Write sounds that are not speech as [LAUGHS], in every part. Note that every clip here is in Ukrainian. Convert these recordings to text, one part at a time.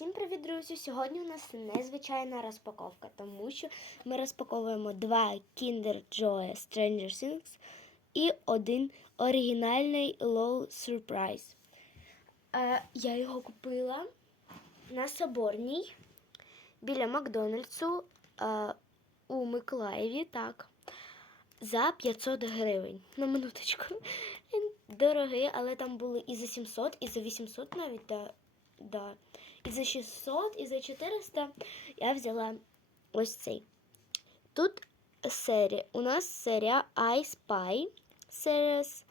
Всім привіт, друзі! Сьогодні у нас незвичайна розпаковка, тому що ми розпаковуємо два Kinder Joy Stranger Things і один оригінальний LOL Surprise. Е, я його купила на Соборній біля Макдональдсу е, у Миколаєві, так, за 500 гривень. На минуточку. Дорогий, але там були і за 700, і за 800 навіть. Да, да. І за 600, і за 400 я взяла ось цей. Тут серія. У нас серія I Spy Series.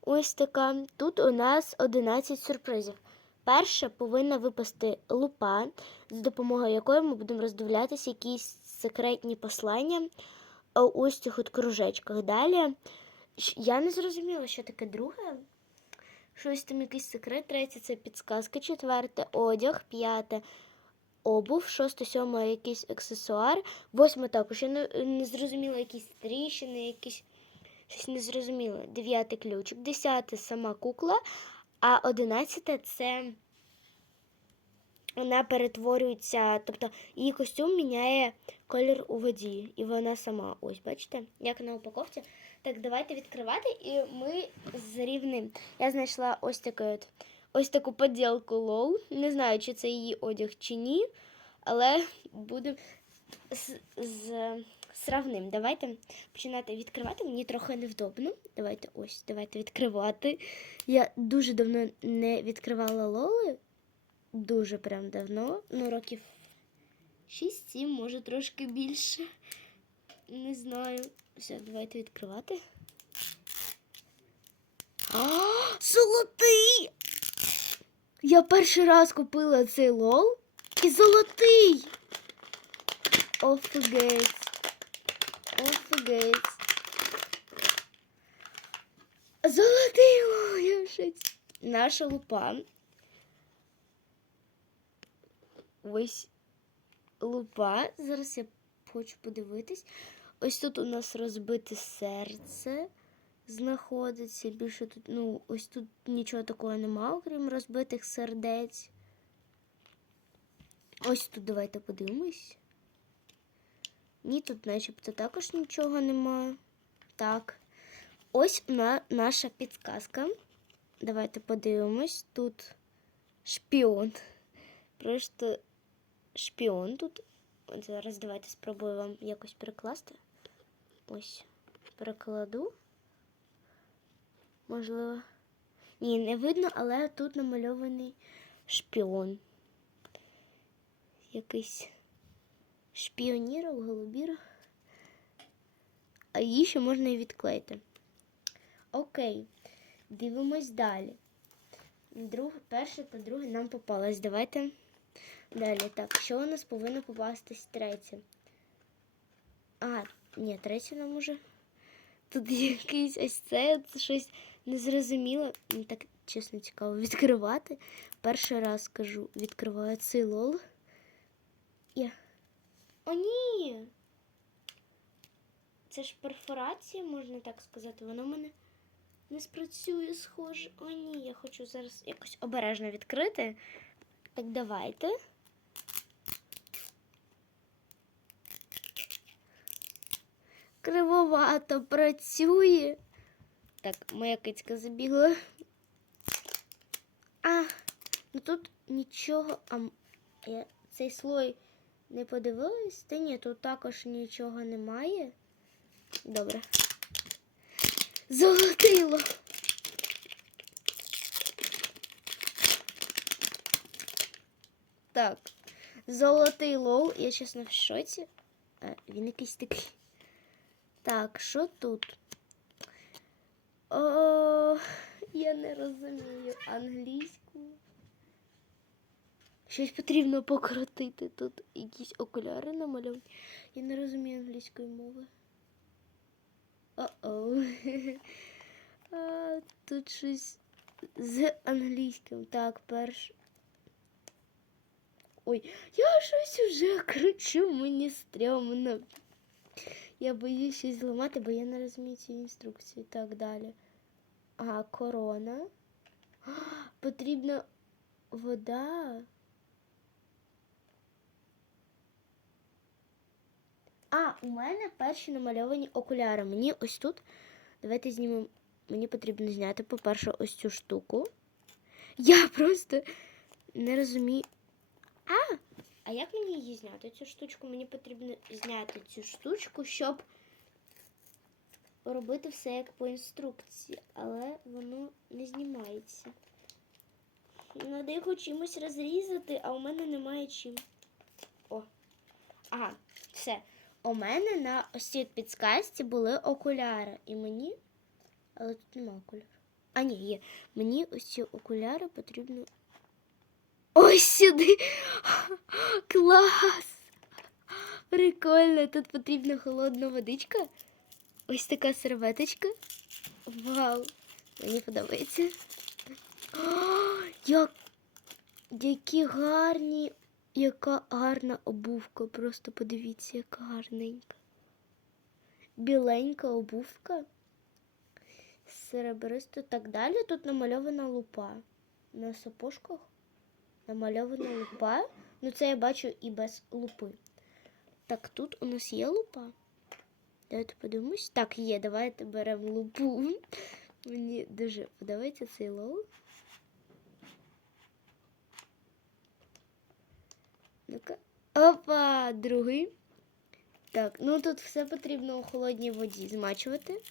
Ось така. Тут у нас 11 сюрпризів. Перша повинна випасти лупа, з допомогою якої ми будемо роздивлятися якісь секретні послання ось цих от кружечках. Далі я не зрозуміла, що таке друге. Щось там якийсь секрет, третє це підсказка, четверте одяг, п'яте обув, шосте, сьоме якийсь аксесуар, восьме також. Я не, не зрозуміла якісь тріщини, якісь щось не. Дев'яте ключик, десяте сама кукла, а одинадцяте це вона перетворюється, тобто її костюм міняє колір у воді, і вона сама. Ось, бачите, як на упаковці. Так, давайте відкривати, і ми зрівнимо. Я знайшла ось таке от, ось таку поділку лол. Не знаю, чи це її одяг чи ні, але будемо з, з сравним. Давайте починати відкривати. Мені трохи невдобно. Давайте ось, давайте відкривати. Я дуже давно не відкривала лоли. Дуже прям давно. Ну, років 6-7, може трошки більше. Не знаю. Все, давайте відкривати. А, золотий! Я перший раз купила цей лол і золотий. Офігеть. Офігеть. Золотий лол. Наша лупа. Ось лупа. Зараз я хочу подивитись. Ось тут у нас розбите серце знаходиться. Більше тут, ну, ось тут нічого такого нема, окрім розбитих сердець. Ось тут давайте подивимось. Ні, тут начебто також нічого нема. Так. Ось на, наша підказка. Давайте подивимось. Тут шпіон. Просто шпіон тут. От зараз давайте спробую вам якось перекласти. Ось, перекладу. Можливо. Ні, не видно, але тут намальований шпіон. Якийсь шпіоніров, голубіров. А її ще можна і відклеїти. Окей, дивимось далі. Друге, перше та друге нам попалось. Давайте далі. Так, що у нас повинно попастись третє? А, ні, третє нам уже. Тут [LAUGHS] якийсь ось це, щось незрозуміло. Мені так чесно цікаво відкривати. Перший раз скажу, відкриваю цей лол. Я. О, ні! Це ж перфорація, можна так сказати. Воно в мене не спрацює, схоже. О, ні, я хочу зараз якось обережно відкрити. Так, давайте. Кривовато працює. Так, моя кицька забігла. А, ну тут нічого. А я цей слой не подивилась? Та ні, тут також нічого немає. Добре. Золотило. Так. Золотий лол. Я чесно в шоці. А, він якийсь такий. Так, що тут? О, я не розумію англійську. Щось потрібно покрутити. Тут якісь окуляри намальовані. Я не розумію англійської мови. О-оу. [LAUGHS] А, Тут щось з англійським. Так, перш. Ой, я щось уже кричу, мені стрьомно. Я боюсь її зламати, бо я не розумію ці інструкції і так далі. А, корона. А, потрібна вода. А, у мене перші намальовані окуляри. Мені ось тут. Давайте знімемо. Мені потрібно зняти, по-перше, ось цю штуку. Я просто не розумію. А! А як мені її зняти? Цю штучку? Мені потрібно зняти цю штучку, щоб робити все як по інструкції, але воно не знімається. Надо його чимось розрізати, а у мене немає чим. О. Ага, все. У мене на ось цій підсказці були окуляри. І мені. Але тут нема окулярів. А, ні, є. Мені ось ці окуляри потрібно. Ось сюди. Клас! Прикольно, тут потрібна холодна водичка. Ось така серветочка. Вау! Мені подобається. О, як... Які гарні, яка гарна обувка. Просто подивіться, яка гарненька. Біленька обувка. Серебристо. Так далі тут намальована лупа. На сапожках намальована лупа. Ну, це я бачу і без лупи. Так, тут у нас є лупа. Давайте подивимось. Так, є, давайте беремо лупу. Мені дуже подобається цей лол. Ну-ка. Опа, другий. Так, ну тут все потрібно у холодній воді змачувати.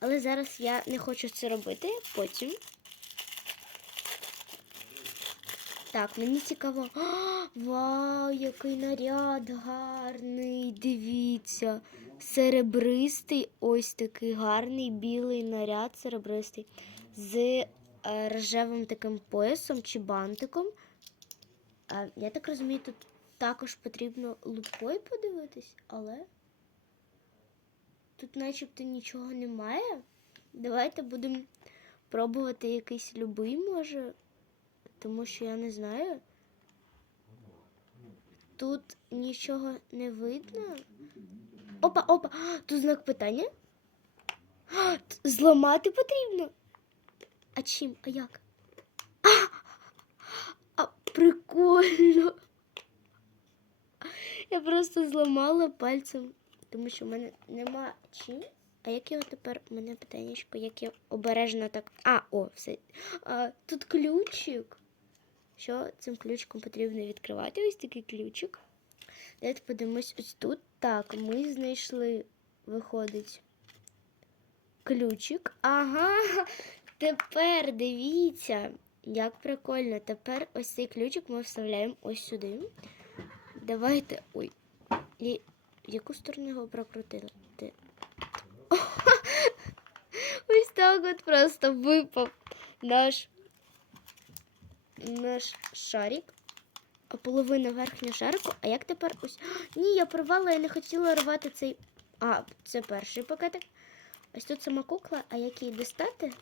Але зараз я не хочу це робити. Потім. Так, мені цікаво. А, [GASPS] вау, який наряд гарний. Дивіться. Серебристий, ось такий гарний білий наряд серебристий з е, рожевим таким поясом чи бантиком. Я так розумію, тут також потрібно лупою подивитись, але тут начебто нічого немає. Давайте будемо пробувати якийсь любий, може, тому що я не знаю. Тут нічого не видно. Опа, опа, тут знак питання. А, Зламати потрібно. А чим? А як? А, а прикольно. Я просто зламала пальцем, тому що в мене нема чим. А як його тепер? У мене питання, як я обережно так. А, о, все. А, тут ключик. Що цим ключиком потрібно відкривати? Ось такий ключик. Давайте подивимось ось тут. Так, ми знайшли, виходить, ключик. Ага, [LAUGHS] тепер дивіться, як прикольно. Тепер ось цей ключик ми вставляємо ось сюди. Давайте. Ой. І в яку сторону його прокрутити? [LAUGHS] Ось так от просто випав наш, наш шарик. А половина верхнього шарику. А як тепер ось. [GASPS] Ні, я порвала, я не хотіла рвати цей. А, це перший пакетик. Ось тут сама кукла, а як її дістати?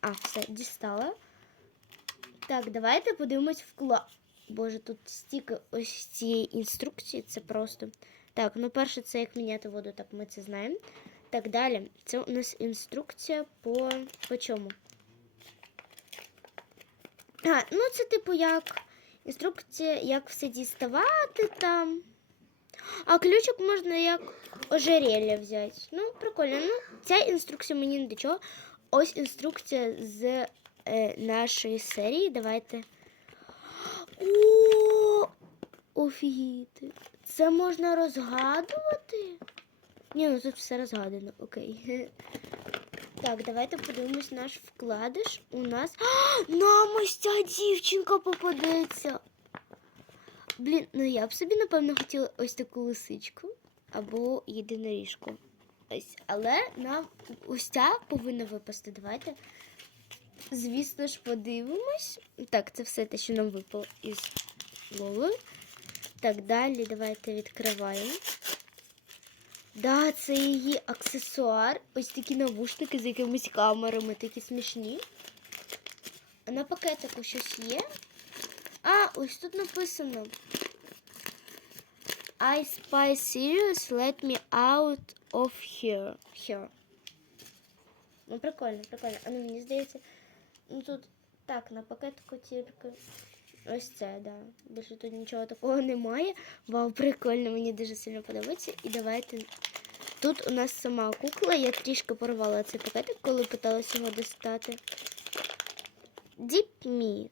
А, все, дістала. Так, давайте подивимось в вклад. Боже, тут стільки ось цієї інструкції, це просто. Так, ну перше, це як міняти воду, так ми це знаємо. Так, далі. Це у нас інструкція по, по чому? А, ну це типу як інструкція, як все діставати там. А ключик можна як ожерелье взяти. Ну, прикольно. Ну, ця інструкція мені не до чого. Ось інструкція з е, нашої серії. Давайте. О, офігіти. Це можна розгадувати? Ні, ну тут все розгадано, окей. Так, давайте подивимось наш вкладиш. У нас. А, нам ось ця дівчинка попадеться. Блін, ну я б собі, напевно, хотіла ось таку лисичку або єдиноріжку. Ось, але нам ось ця повинна випасти. Давайте. Звісно ж, подивимось. Так, це все те, що нам випало із Лоли. Так, далі давайте відкриваємо. Да, це її аксесуар. Ось такі навушники з якимись камерами, такі смішні. А на пакетику щось є. А, ось тут написано. I spy serious, let me out of here. here. Ну, прикольно, прикольно. А ну мені здається, ну тут так, на пакетику тільки Ось це, да. Більше тут нічого такого немає. Вау, прикольно, мені дуже сильно подобається. І давайте. Тут у нас сама кукла. Я трішки порвала цей пакетик, коли питалася його достати. Me.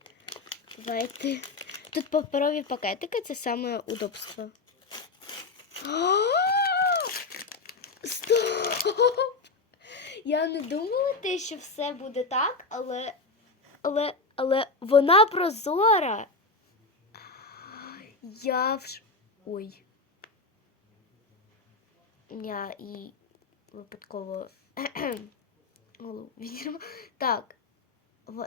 Давайте. Тут паперові пакетики, це саме удобство. Стоп! Я не думала те, що все буде так, але. Але. Але вона прозора. Я вж. Ой. Я і випадково [CLEARS THROAT] голову відірвала. Так.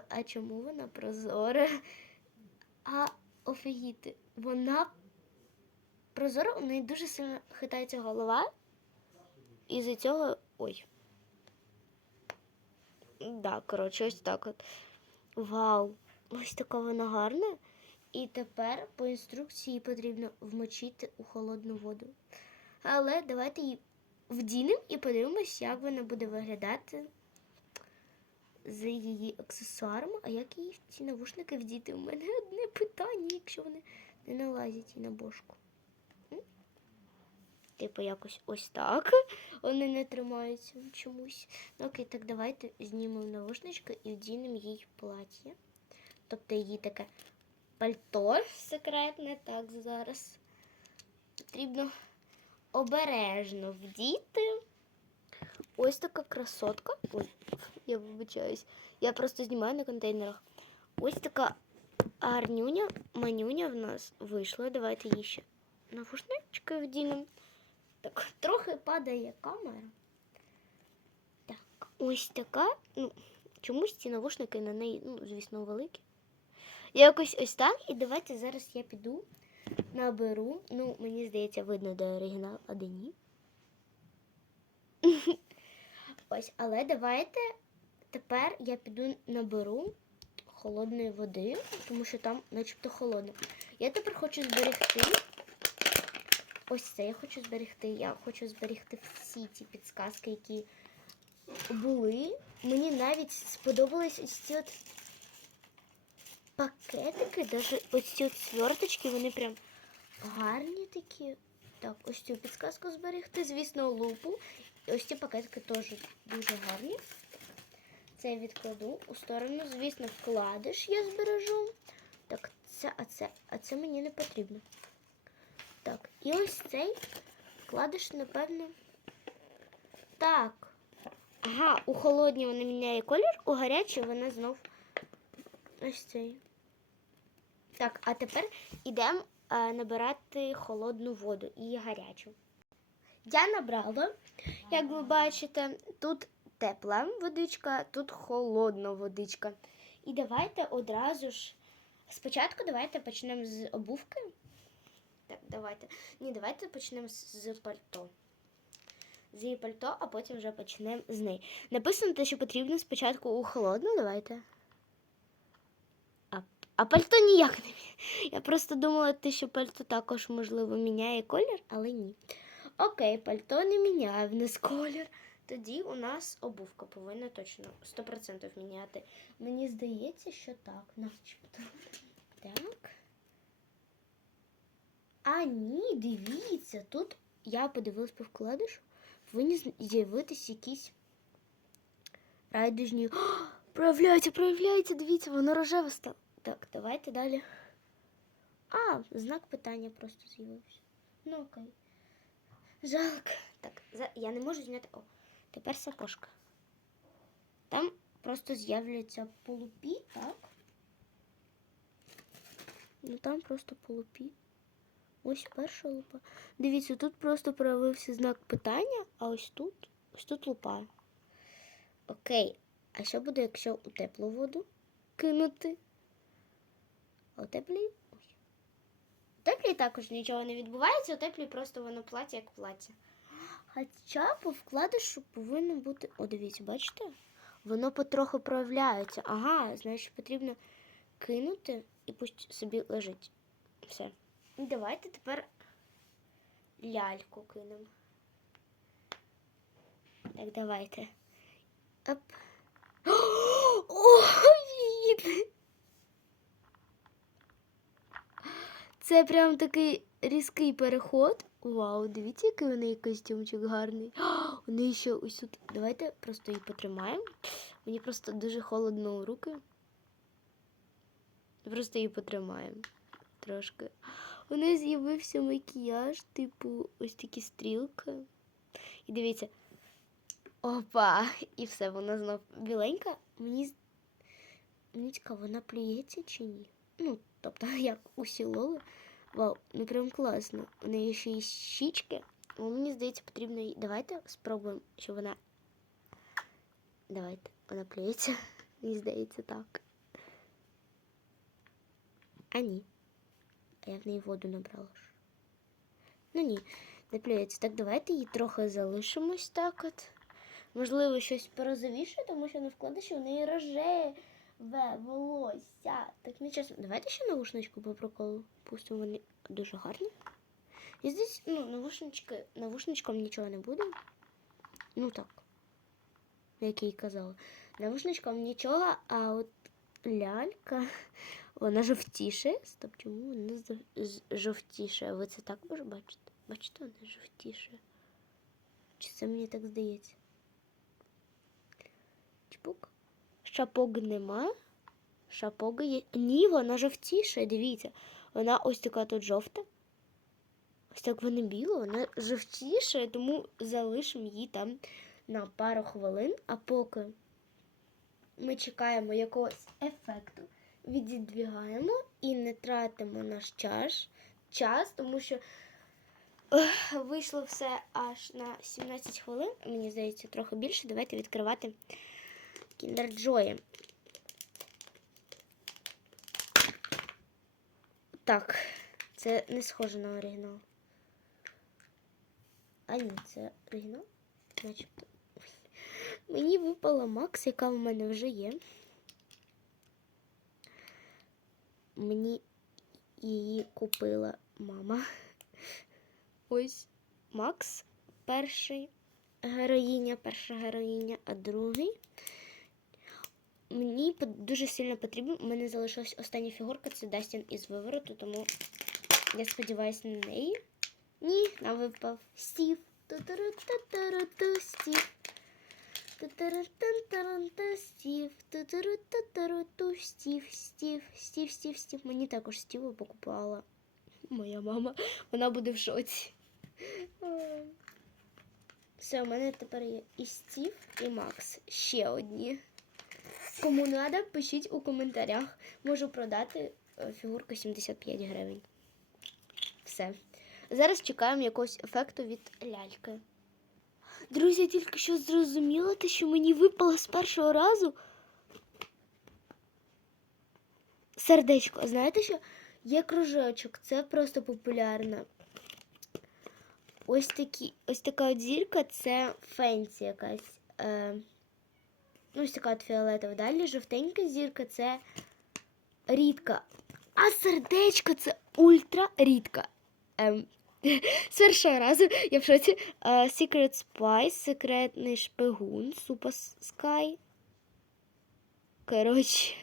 А чому вона прозора? А офігіти. Вона прозора, у неї дуже сильно хитається голова. І за цього. Ой. Да, коротше, ось так от. Вау! Ось така вона гарна. І тепер по інструкції потрібно вмочити у холодну воду. Але давайте її вдінемо і подивимось, як вона буде виглядати з її аксесуарами. А як її ці навушники вдіти? У мене одне питання, якщо вони не налазять їй на бошку. Типу, якось ось так. [LAUGHS] Вони не тримаються чомусь. Ну окей, так давайте знімемо навушнички і вдінемо їй плаття. Тобто її таке пальто секретне. Так, зараз потрібно обережно вдіти. Ось така красотка. Ой, я вибачаюсь. Я просто знімаю на контейнерах. Ось така гарнюня, манюня в нас вийшла. Давайте її ще навушнички вдінемо. Так, трохи падає камера. Так, ось така. Ну, чомусь ці навушники на неї, ну, звісно, великі. Якось ось так. І давайте зараз я піду, наберу. Ну, мені здається, видно, де оригінал, а де ні. [LAUGHS] Ось, але давайте тепер я піду наберу холодної води, тому що там начебто холодно. Я тепер хочу зберегти. Ось це я хочу зберегти. Я хочу зберегти всі ті підсказки, які були. Мені навіть сподобались ось ці от пакетики, навіть ось ці от сверточки, вони прям гарні такі. Так, ось цю підсказку зберегти, звісно, лупу. І ось ці пакетики теж дуже гарні. Це я відкладу у сторону. Звісно, вкладиш я збережу. Так, це, а це, а це мені не потрібно. Так, і ось цей вкладиш, напевно. Так. Ага, у холодній вона міняє колір, у гарячій вона знов ось цей. Так, а тепер йдемо набирати холодну воду і гарячу. Я набрала, як ви бачите, тут тепла водичка, тут холодна водичка. І давайте одразу ж. Спочатку давайте почнемо з обувки. Так, давайте. Ні, давайте почнемо з, пальто. З її пальто, а потім вже почнемо з неї. Написано те, що потрібно спочатку у холодну, давайте. А, а пальто ніяк не міняє. [LAUGHS] Я просто думала, те, що пальто також, можливо, міняє колір, але ні. Окей, пальто не міняє в нас колір. Тоді у нас обувка повинна точно 100% міняти. Мені здається, що так, начебто. Так. А ні, дивіться, тут я подивилась по вкладишу, повинні з- з'явитись якісь райдужні. О, проявляється, проявляється, дивіться, воно рожеве стало. Так, давайте далі. А, знак питання просто з'явився. Ну окей. Жалко. Так, за... я не можу зняти. О, тепер сапожка. Там просто з'являться полупі, так? Ну там просто полупі. Ось перша лупа. Дивіться, тут просто проявився знак питання, а ось тут, ось тут лупа. Окей. А що буде, якщо у теплу воду кинути? А у теплій? У теплій також нічого не відбувається, у теплій просто воно плаття як плаття. Хоча по вкладишу повинно бути. О, дивіться, бачите? Воно потроху проявляється. Ага, значить потрібно кинути і пусть собі лежить. Все. І Давайте тепер ляльку кинемо. Так, давайте. Оп. О, [GASPS] від! Це прям такий різкий переход. Вау, дивіться, який у неї костюмчик гарний. [GASPS] У неї ще ось тут. Давайте просто її потримаємо. Мені просто дуже холодно у руки. Просто її потримаємо трошки. У неї з'явився макіяж, типу, ось такі стрілки. І дивіться. Опа! І все, вона знов біленька. Мені, мені цікаво, вона плюється чи ні? Ну, тобто, [LAUGHS] як усі лоли. Вау, ну прям класно. У неї ще є щічки. Ну, мені здається, потрібно їй. Давайте спробуємо, що вона. Давайте, вона плюється. [LAUGHS] Мені здається, так. А ні. Я в неї воду набрала. Ну ні, не плюється. Так, давайте її трохи залишимось так от. Можливо, щось порозовіше, тому що на вкладиші у неї рожеве волосся. Так не чесно. Давайте ще навушничку по приколу. Пустимо вони дуже гарні. І здесь, ну, навушнички, навушничком нічого не буде. Ну так. Як я й казала. Навушничком нічого, а от лялька, вона жовтіше. Стоп, чому вона жовтіше? Ви це також бачите? Бачите, вона жовтіше. Чи це мені так здається? Чпук. Шапок нема. Шапога є. Ні, вона жовтіша, дивіться. Вона ось така тут жовта. Ось так вона біла, вона жовтіша, тому залишимо її там на пару хвилин, а поки ми чекаємо якогось ефекту, відідвігаємо і не тратимо наш час, час тому що ех, вийшло все аж на 17 хвилин. Мені здається, трохи більше. Давайте відкривати Kinder Joy. Так, це не схоже на оригінал. А ні, це оригінал? Начебто. Мені випала Макс, яка в мене вже є. Мені її купила мама. Ось Макс перший героїня, перша героїня, а другий. Мені дуже сильно потрібно. У мене залишилась остання фігурка, це Дастін із вивороту, тому я сподіваюся на неї. Ні, нам випав Стів. Ту-туру-ту-туру-ту, Стів. Стів. Стів, Стів, Стів, Стів, Стів. Мені також Стіву покупала. Моя мама. Вона буде в шоці. Все, у мене тепер є і Стів, і Макс. Ще одні. Кому треба, пишіть у коментарях. Можу продати е, фігурку 75 гривень. Все. Зараз чекаємо якогось ефекту від ляльки. Друзі, я тільки що зрозуміла те, що мені випало з першого разу. Сердечко. Знаєте що? Є кружочок, це просто популярно. Ось такі, ось така от зірка це фенсі якась. Е, ну, ось така от фіолетова. Далі жовтенька зірка це рідка. А сердечко це ультра рідка. Ем, з першого разу я в шоці. Secret Spy, секретний шпигун, Super Sky. Коротше.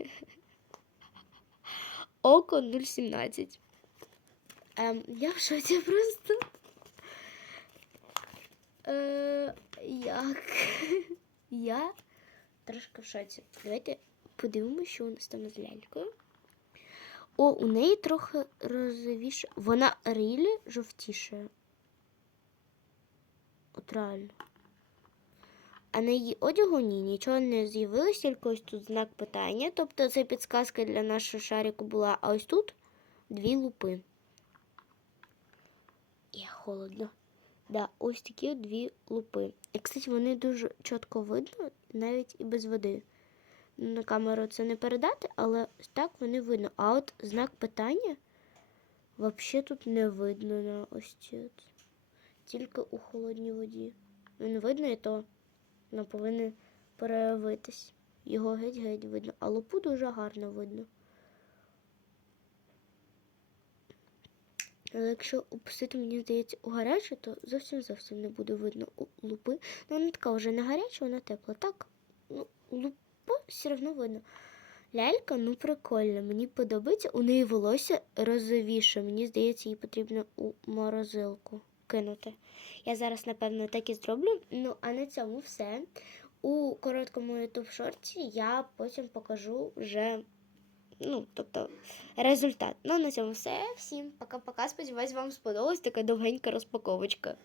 Око 017. Ем, я в шоці просто. Е, як? [LAUGHS] Я трошки в шоці. Давайте подивимося, що у нас там з лялькою. О, у неї трохи розовіше. Вона рілі жовтіше. От реально. А на її одягу ні, нічого не з'явилось, тільки ось тут знак питання. Тобто це підсказка для нашого шарику була, а ось тут дві лупи. Є холодно. Да, ось такі дві лупи. І, кстати, вони дуже чітко видно, навіть і без води. На камеру це не передати, але так вони видно. А от знак питання взагалі тут не видно на ось ці. Тільки у холодній воді. Він видно і то воно повинен проявитись. Його геть-геть видно, а лупу дуже гарно видно. Але якщо опустити, мені здається, у гаряче, то зовсім зовсім не буде видно у лупи. Ну, вона така вже не гаряча, вона тепла. Так, ну, лупу все одно видно. Лялька, ну прикольна, мені подобається. У неї волосся розовіше. Мені здається, її потрібно у морозилку кинути. Я зараз, напевно, так і зроблю. Ну, а на цьому все. У короткому youtube шорті я потім покажу вже, ну, тобто, результат. Ну, на цьому все. Всім пока-пока. Сподіваюсь, вам сподобалась така довгенька розпаковочка.